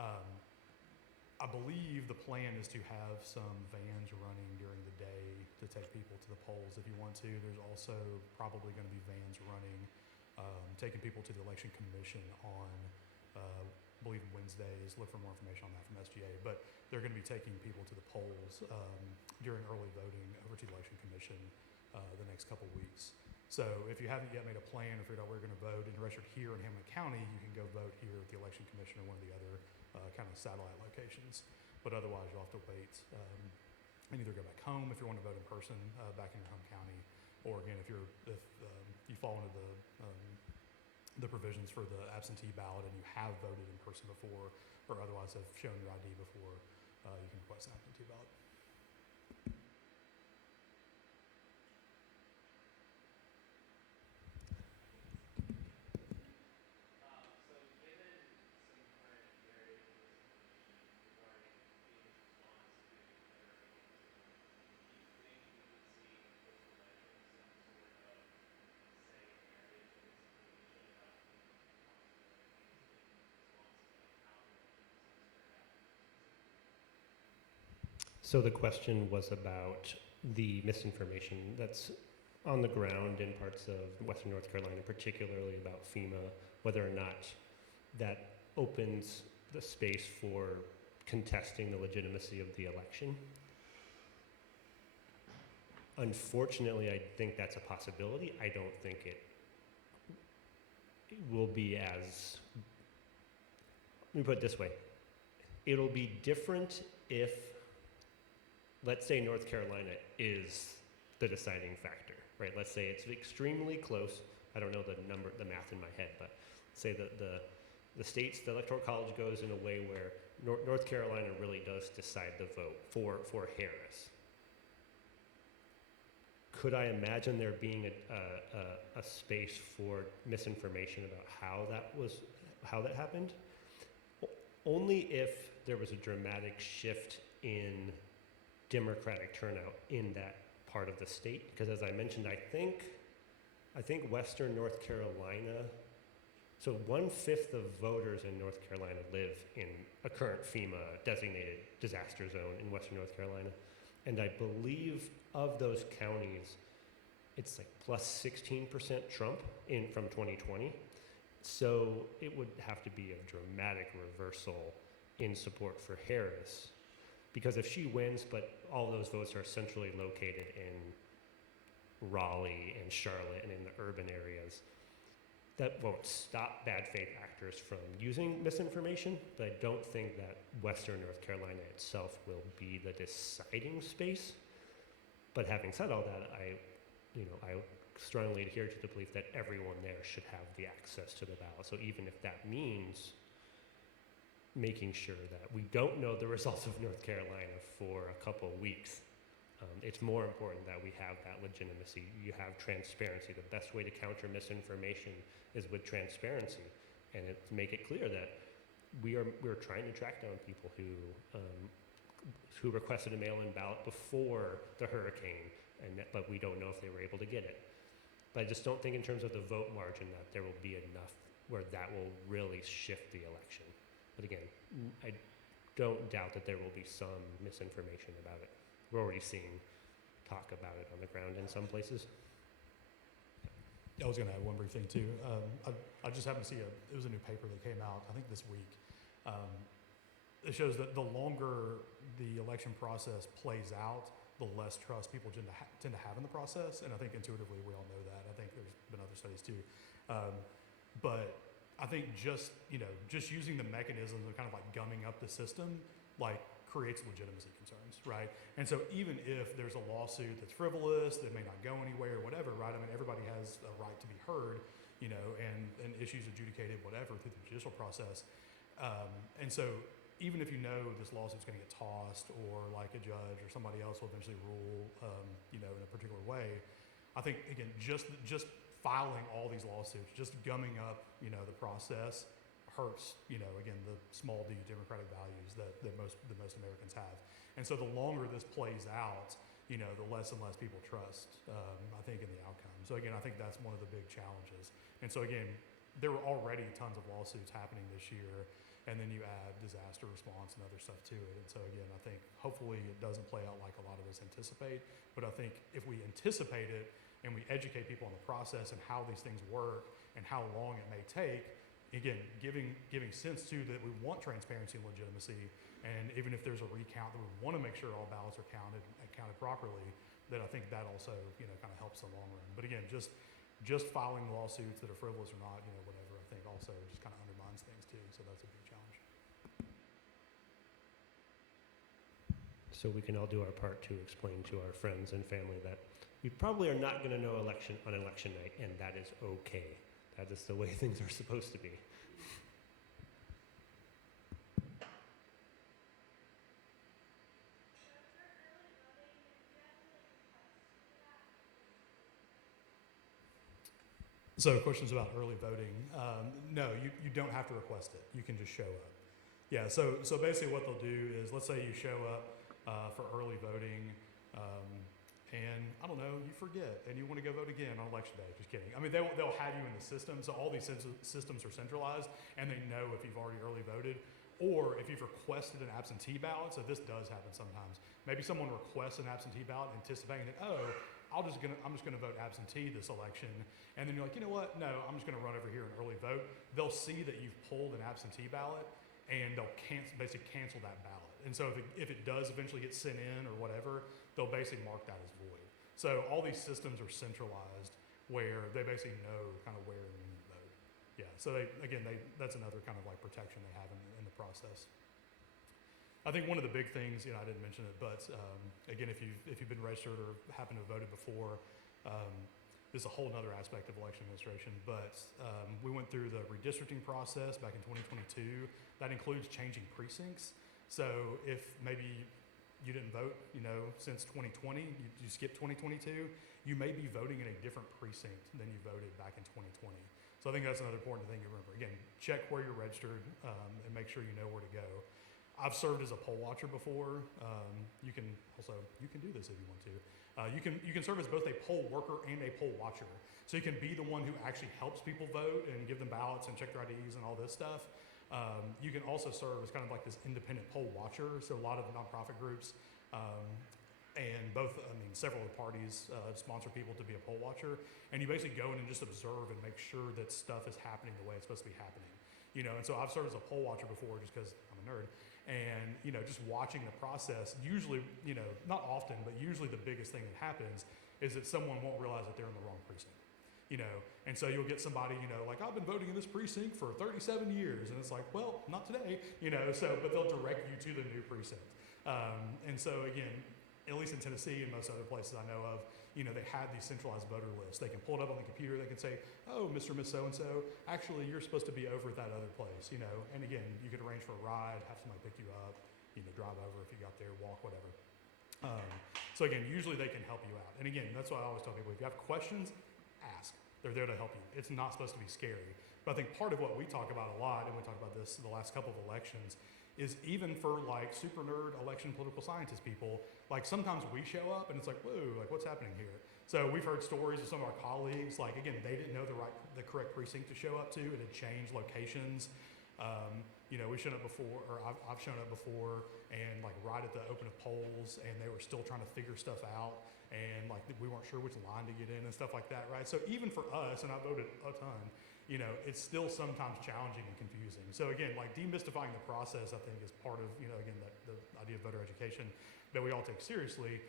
I believe the plan is to have some vans running during the day to take people to the polls if you want to. There's also probably going to be vans running taking people to the Election Commission on, I believe, Wednesdays. Look for more information on that from SGA. But they're going to be taking people to the polls during early voting over to the Election Commission the next couple weeks. So if you haven't yet made a plan or figured out where you're going to vote and you're registered here in Hamilton County, you can go vote here at the Election Commission or one of the other kind of satellite locations. But otherwise, you'll have to wait and either go back home if you want to vote in person back in your home county, or again, if you fall into the provisions for the absentee ballot and you have voted in person before or otherwise have shown your ID before, you can request an absentee ballot. So the question was about the misinformation that's on the ground in parts of Western North Carolina, particularly about FEMA, whether or not that opens the space for contesting the legitimacy of the election. Unfortunately, I think that's a possibility. I don't think it will be as, let me put it this way. It'll be different if, let's say North Carolina is the deciding factor, right? Let's say it's extremely close. I don't know the math in my head, but say that the states, the Electoral College goes in a way where North Carolina really does decide the vote for Harris. Could I imagine there being a space for misinformation about how that happened? Only if there was a dramatic shift in Democratic turnout in that part of the state. Because as I mentioned, I think Western North Carolina, so 1/5 of voters in North Carolina live in a current FEMA designated disaster zone in Western North Carolina. And I believe of those counties, it's like plus 16% Trump from 2020. So it would have to be a dramatic reversal in support for Harris. Because if she wins, but all those votes are centrally located in Raleigh and Charlotte and in the urban areas, that won't stop bad faith actors from using misinformation, but I don't think that Western North Carolina itself will be the deciding space. But having said all that, I strongly adhere to the belief that everyone there should have the access to the ballot. So even if that means making sure that we don't know the results of North Carolina for a couple of weeks, it's more important that we have that legitimacy. You have transparency. The best way to counter misinformation is with transparency, and make it clear that we're trying to track down people who requested a mail-in ballot before the hurricane, but we don't know if they were able to get it. But I just don't think in terms of the vote margin that there will be enough where that will really shift the election. But again, I don't doubt that there will be some misinformation about it. We're already seeing talk about it on the ground in some places. I was going to add one brief thing too. I just happened to see it was a new paper that came out, I think this week. It shows that the longer the election process plays out, the less trust people tend to have in the process. And I think intuitively we all know that. I think there's been other studies too. But I think just using the mechanisms of kind of like gumming up the system, like creates legitimacy concerns, right? And so even if there's a lawsuit that's frivolous, that may not go anywhere or whatever, right? I mean, everybody has a right to be heard, and issues adjudicated, whatever, through the judicial process. And so even if you know this lawsuit's going to get tossed, or like a judge or somebody else will eventually rule, in a particular way, I think, again, just filing all these lawsuits, just gumming up, the process hurts, again, the small d democratic values that most Americans have. And so the longer this plays out, the less and less people trust, I think, in the outcome. So again, I think that's one of the big challenges. And so again, there were already tons of lawsuits happening this year, and then you add disaster response and other stuff to it. And so again, I think hopefully it doesn't play out like a lot of us anticipate, but I think if we anticipate it and we educate people on the process and how these things work and how long it may take, again, giving sense to that we want transparency and legitimacy, and even if there's a recount, that we want to make sure all ballots are counted properly, that I think that also, kind of helps the long run. But again, just filing lawsuits that are frivolous or not, whatever, I think also just kind of undermines things too, so that's a big challenge. So we can all do our part to explain to our friends and family that we probably are not going to know on election night, and that is okay. That is the way things are supposed to be. So questions about early voting. No, you don't have to request it. You can just show up. Yeah, so basically what they'll do is, let's say you show up for early voting, and I don't know, you forget, and you want to go vote again on election day. Just kidding. I mean, they'll have you in the system, so all these systems are centralized, and they know if you've already early voted, Or if you've requested an absentee ballot, so this does happen sometimes. Maybe someone requests an absentee ballot anticipating that, oh, I'm just gonna vote absentee this election, and then you're like, you know what? No, I'm just gonna run over here and early vote. They'll see that you've pulled an absentee ballot, and they'll basically cancel that ballot. And so if it does eventually get sent in or whatever, they'll basically mark that as void. So all these systems are centralized where they basically know kind of where and when you vote. Yeah. So that's another kind of like protection they have in the process. I think one of the big things, I didn't mention it, but again, if you've been registered or happen to have voted before, this is a whole other aspect of election administration. But we went through the redistricting process back in 2022. That includes changing precincts. So if maybe you didn't vote, since 2020, you skipped 2022, you may be voting in a different precinct than you voted back in 2020. So I think that's another important thing to remember. Again, check where you're registered and make sure you know where to go. I've served as a poll watcher before. You can do this if you want to. You can serve as both a poll worker and a poll watcher. So you can be the one who actually helps people vote and give them ballots and check their IDs and all this stuff. You can also serve as kind of like this independent poll watcher. So a lot of nonprofit groups and several of the parties sponsor people to be a poll watcher. And you basically go in and just observe and make sure that stuff is happening the way it's supposed to be happening. And so I've served as a poll watcher before just because I'm a nerd. And, just watching the process, usually, not often, but usually the biggest thing that happens is that someone won't realize that they're in the wrong precinct. And so you'll get somebody, like, I've been voting in this precinct for 37 years. And it's like, well, not today, but they'll direct you to the new precinct. And so again, at least in Tennessee and most other places I know of, they have these centralized voter lists. They can pull it up on the computer. They can say, oh, Mr. Miss So-and-so, actually, you're supposed to be over at that other place, And again, you could arrange for a ride, have somebody pick you up, drive over if you got there, walk, whatever. So again, usually they can help you out. And again, that's why I always tell people, if you have questions, ask. They're there to help you. It's not supposed to be scary. But I think part of what we talk about a lot, and we talk about this the last couple of elections, is even for like super nerd election political scientist people, like sometimes we show up and it's like, whoa, like what's happening here? So we've heard stories of some of our colleagues, like again, they didn't know the correct precinct to show up to. It had changed locations. We've shown up before, or I've shown up before, and like right at the open of polls, and they were still trying to figure stuff out, and like we weren't sure which line to get in and stuff like that, right? So even for us, and I voted a ton, it's still sometimes challenging and confusing. So again, like demystifying the process, I think is part of, again, the idea of voter education that we all take seriously.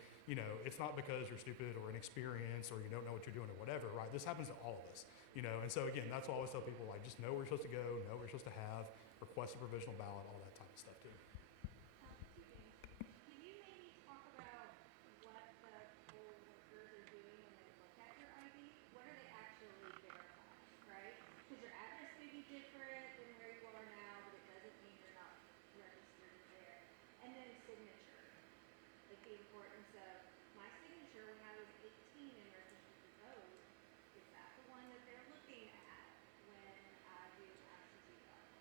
It's not because you're stupid or inexperienced or you don't know what you're doing or whatever, right? This happens to all of us, And so again, that's why I always tell people, like, just know where you're supposed to go, know what you're supposed to have, request a provisional ballot, all that type of stuff too. Two things. Can you maybe talk about what the poll workers are doing when they look at your ID? What are they actually verifying, right? Because your address may be different than where you are now, but it doesn't mean you're not registered there. And then signature. Like the importance of my signature when I was 18 and registered to vote, is that the one that they're looking at when I do absentee ballot?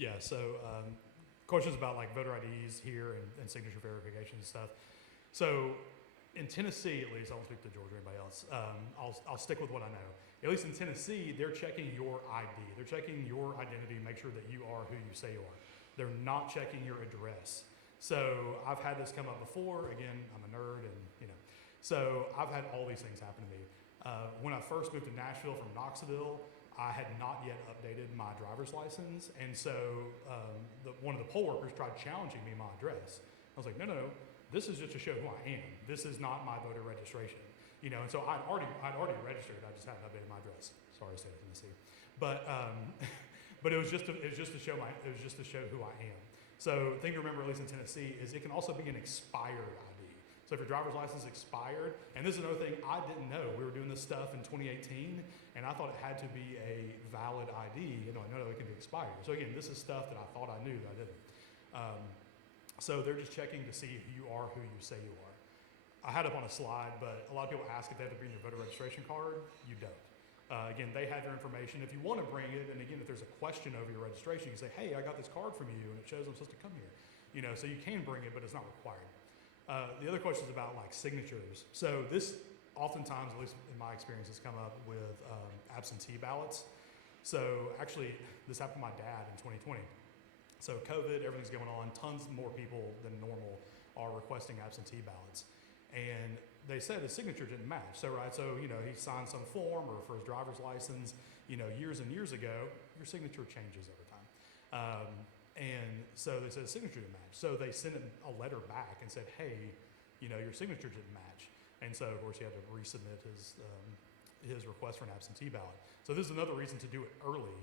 Yeah, so questions about like voter IDs here and signature verification and stuff. So in Tennessee, at least, I won't speak to Georgia or anybody else. I'll stick with what I know. At least in Tennessee, they're checking your ID. They're checking your identity to make sure that you are who you say you are. They're not checking your address. So I've had this come up before. Again, I'm a nerd, and so I've had all these things happen to me. When I first moved to Nashville from Knoxville, I had not yet updated my driver's license, and so one of the poll workers tried challenging me my address. I was like, no, this is just to show who I am. This is not my voter registration, And so I'd already registered. I just hadn't updated my address. Sorry, state of Tennessee, but it was just to show who I am. So the thing to remember, at least in Tennessee, is it can also be an expired ID. So if your driver's license expired, and this is another thing I didn't know. We were doing this stuff in 2018, and I thought it had to be a valid ID. I know it can be expired. So again, this is stuff that I thought I knew that I didn't. So they're just checking to see if you are who you say you are. I had up on a slide, but a lot of people ask if they have to bring their voter registration card. You don't. Again, they have their information. If you want to bring it, and again, if there's a question over your registration, you can say, hey, I got this card from you, and it shows I'm supposed to come here. So you can bring it, but it's not required. The other question is about like signatures. So this oftentimes, at least in my experience, has come up with absentee ballots. So actually, this happened to my dad in 2020. So COVID, everything's going on. Tons more people than normal are requesting absentee ballots, and they said his signature didn't match. So he signed some form or for his driver's license, years and years ago. Your signature changes over time, and so they said his signature didn't match. So they sent him a letter back and said, hey, your signature didn't match, and so of course he had to resubmit his request for an absentee ballot. So this is another reason to do it early,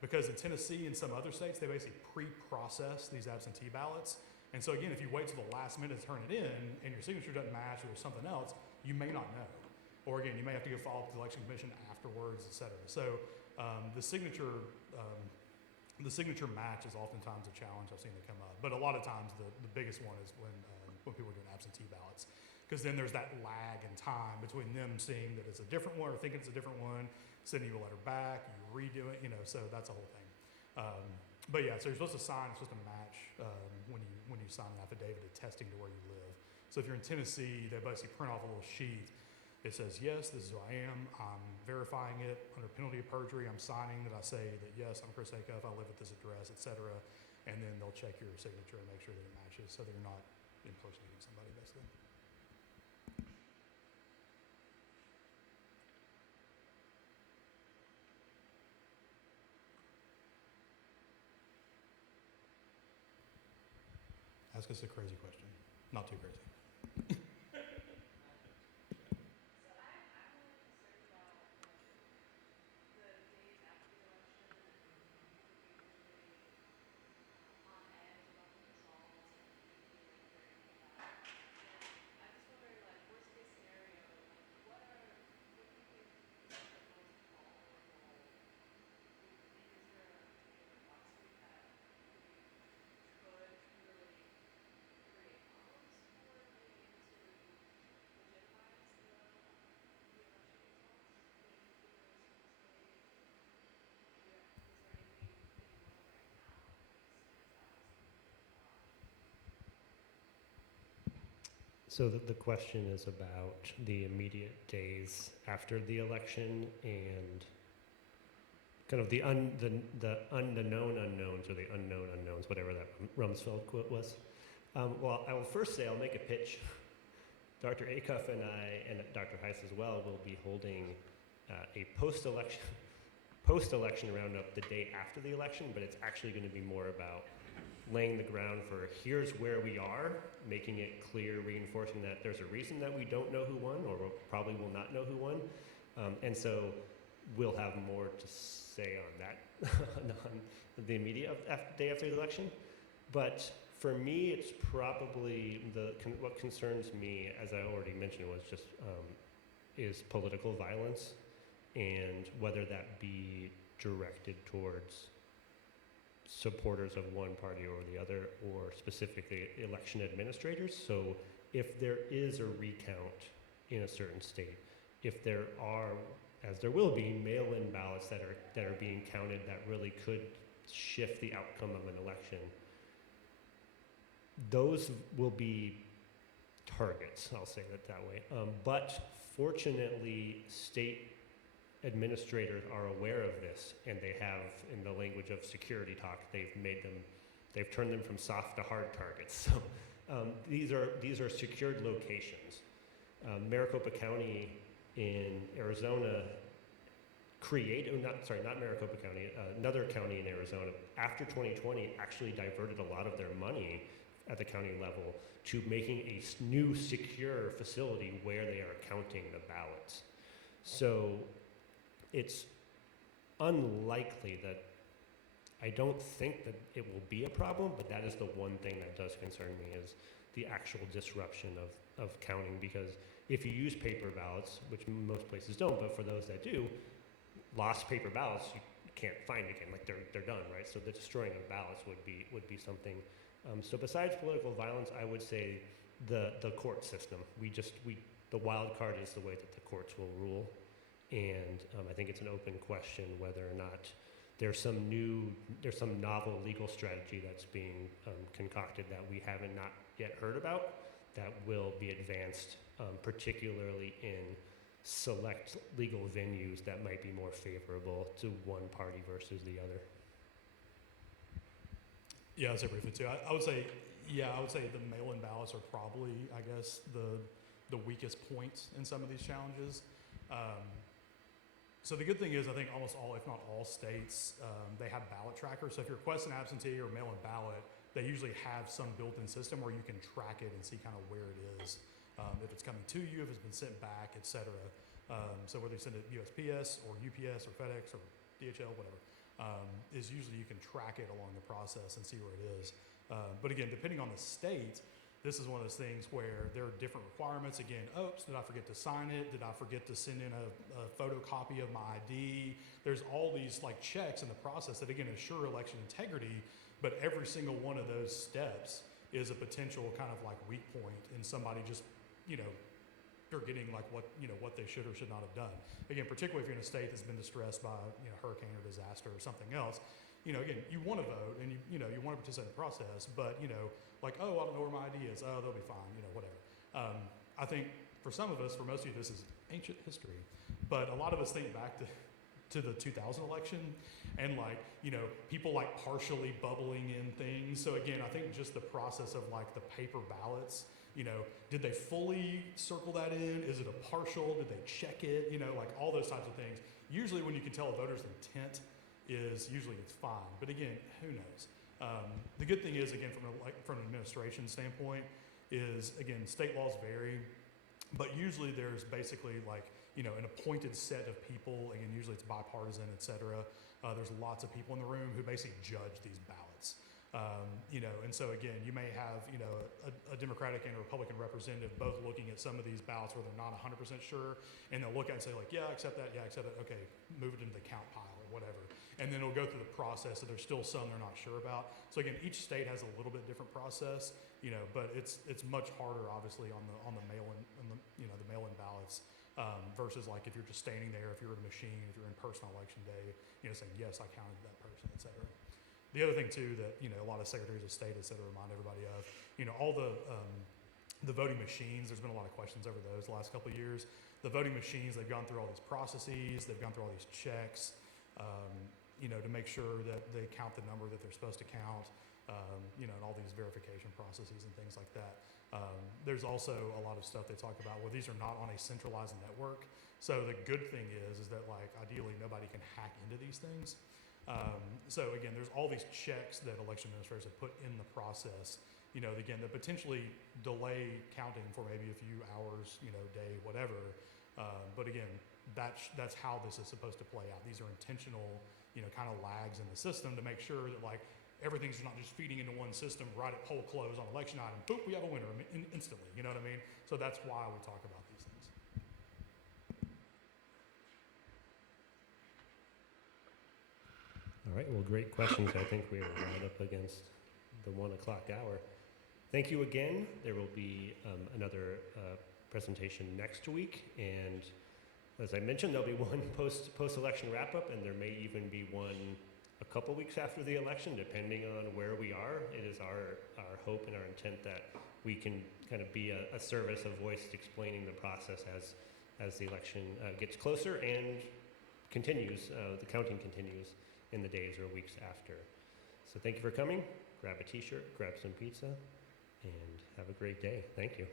because in Tennessee and some other states, they basically pre-process these absentee ballots. And so again, if you wait till the last minute to turn it in and your signature doesn't match or there's something else, you may not know. Or again, you may have to go follow up with the election commission afterwards, et cetera. So the signature match is oftentimes a challenge I've seen that come up. But a lot of times the biggest one is when people are doing absentee ballots. Because then there's that lag in time between them seeing that it's a different one or thinking it's a different one, sending you a letter back, you redo it, so that's a whole thing. But yeah, so you're supposed to sign, it's supposed to match when you sign an affidavit attesting to where you live. So if you're in Tennessee, they basically print off a little sheet. It says, yes, this is who I am. I'm verifying it under penalty of perjury. I'm signing that I say that, yes, I'm Chris Acuff, I live at this address, et cetera. And then they'll check your signature and make sure that it matches so that you're not impersonating somebody, basically. Ask us a crazy question. Not too crazy. So the question is about the immediate days after the election and kind of the unknown unknowns or the unknown unknowns, whatever that Rumsfeld quote was. Well, I will first say I'll make a pitch. Dr. Acuff and I, and Dr. Heiss as well, will be holding a post-election roundup the day after the election, but it's actually going to be more about laying the ground for here's where we are, making it clear, reinforcing that there's a reason that we don't know who won, or probably will not know who won. And so we'll have more to say on that on the immediate day after the election. But for me, it's probably what concerns me, as I already mentioned, was just is political violence, and whether that be directed towards supporters of one party or the other, or specifically election administrators. So if there is a recount in a certain state, if there are, as there will be, mail-in ballots that are being counted that really could shift the outcome of an election, those will be targets, I'll say that way. But fortunately, state administrators are aware of this, and they have, in the language of security talk, they've turned them from soft to hard targets. So these are secured locations. Maricopa County in Arizona not Maricopa County, another county in Arizona, after 2020 actually diverted a lot of their money at the county level to making a new secure facility where they are counting the ballots. So it's unlikely that, I don't think that it will be a problem, but that is the one thing that does concern me, is the actual disruption of counting. Because if you use paper ballots, which most places don't, but for those that do, lost paper ballots you can't find again, like they're done, right? So the destroying of ballots would be something. So besides political violence, I would say the court system. The wild card is the way that the courts will rule. And I think it's an open question whether or not there's some novel legal strategy that's being concocted that we haven't not yet heard about, that will be advanced, particularly in select legal venues that might be more favorable to one party versus the other. Yeah, I'd say briefly too. I would say, I would say the mail-in ballots are probably, I guess, the weakest point in some of these challenges. So the good thing is, I think almost all, if not all states, they have ballot trackers. So if you request an absentee or mail-in ballot, they usually have some built-in system where you can track it and see kind of where it is, if it's coming to you, if it's been sent back, etc. So whether you send it USPS or UPS or FedEx or DHL, whatever, is usually you can track it along the process and see where it is. But again, depending on the state, this is one of those things where there are different requirements. Again, oops, did I forget to sign it? Did I forget to send in a photocopy of my ID? There's all these like checks in the process that again assure election integrity, but every single one of those steps is a potential kind of like weak point in somebody just, forgetting like what they should or should not have done. Again, particularly if you're in a state that's been distressed by hurricane or disaster or something else, again, you want to vote and you want to participate in the process, but like, oh, I don't know where my ID is. Oh, they'll be fine. Whatever. I think for some of us, for most of you, this is ancient history, but a lot of us think back to the 2000 election and like, people like partially bubbling in things. So again, I think just the process of like the paper ballots, did they fully circle that in? Is it a partial? Did they check it? Like all those types of things. Usually when you can tell a voter's intent is usually it's fine. But again, who knows? The good thing is, again, from an administration standpoint, is again, state laws vary, but usually there's basically like, an appointed set of people. Again, usually it's bipartisan, et cetera. There's lots of people in the room who basically judge these ballots. And so again, you may have, a Democratic and a Republican representative both looking at some of these ballots where they're not 100% sure, and they'll look at it and say like, yeah, accept that, okay, move it into the count pile or whatever. And then it'll go through the process, so there's still some they're not sure about. So again, each state has a little bit different process, but it's much harder, obviously, on the mail-in, the mail-in ballots, versus like if you're just standing there, if you're at a machine, if you're in person on election day, saying, yes, I counted that person, et cetera. The other thing too that a lot of secretaries of state, et cetera, remind everybody of, all the voting machines. There's been a lot of questions over those the last couple of years. The voting machines, they've gone through all these processes, they've gone through all these checks, to make sure that they count the number that they're supposed to count, and all these verification processes and things like that. There's also a lot of stuff they talk about where these are not on a centralized network. So the good thing is that like ideally nobody can hack into these things. So again, there's all these checks that election administrators have put in the process, again, that potentially delay counting for maybe a few hours, day, whatever. But again, that's how this is supposed to play out. These are intentional, kind of lags in the system to make sure that like everything's not just feeding into one system right at poll close on election item. Boom, we have a winner instantly. You know what I mean? So that's why we talk about these things. All right, well, great questions. I think we are right up against the 1 o'clock hour. Thank you again. There will be another presentation next week, and as I mentioned, there'll be one post-election wrap-up, and there may even be one a couple weeks after the election, depending on where we are. It is our hope and our intent that we can kind of be a service, a voice explaining the process as the election gets closer and continues, the counting continues in the days or weeks after. So thank you for coming. Grab a t-shirt, grab some pizza, and have a great day. Thank you.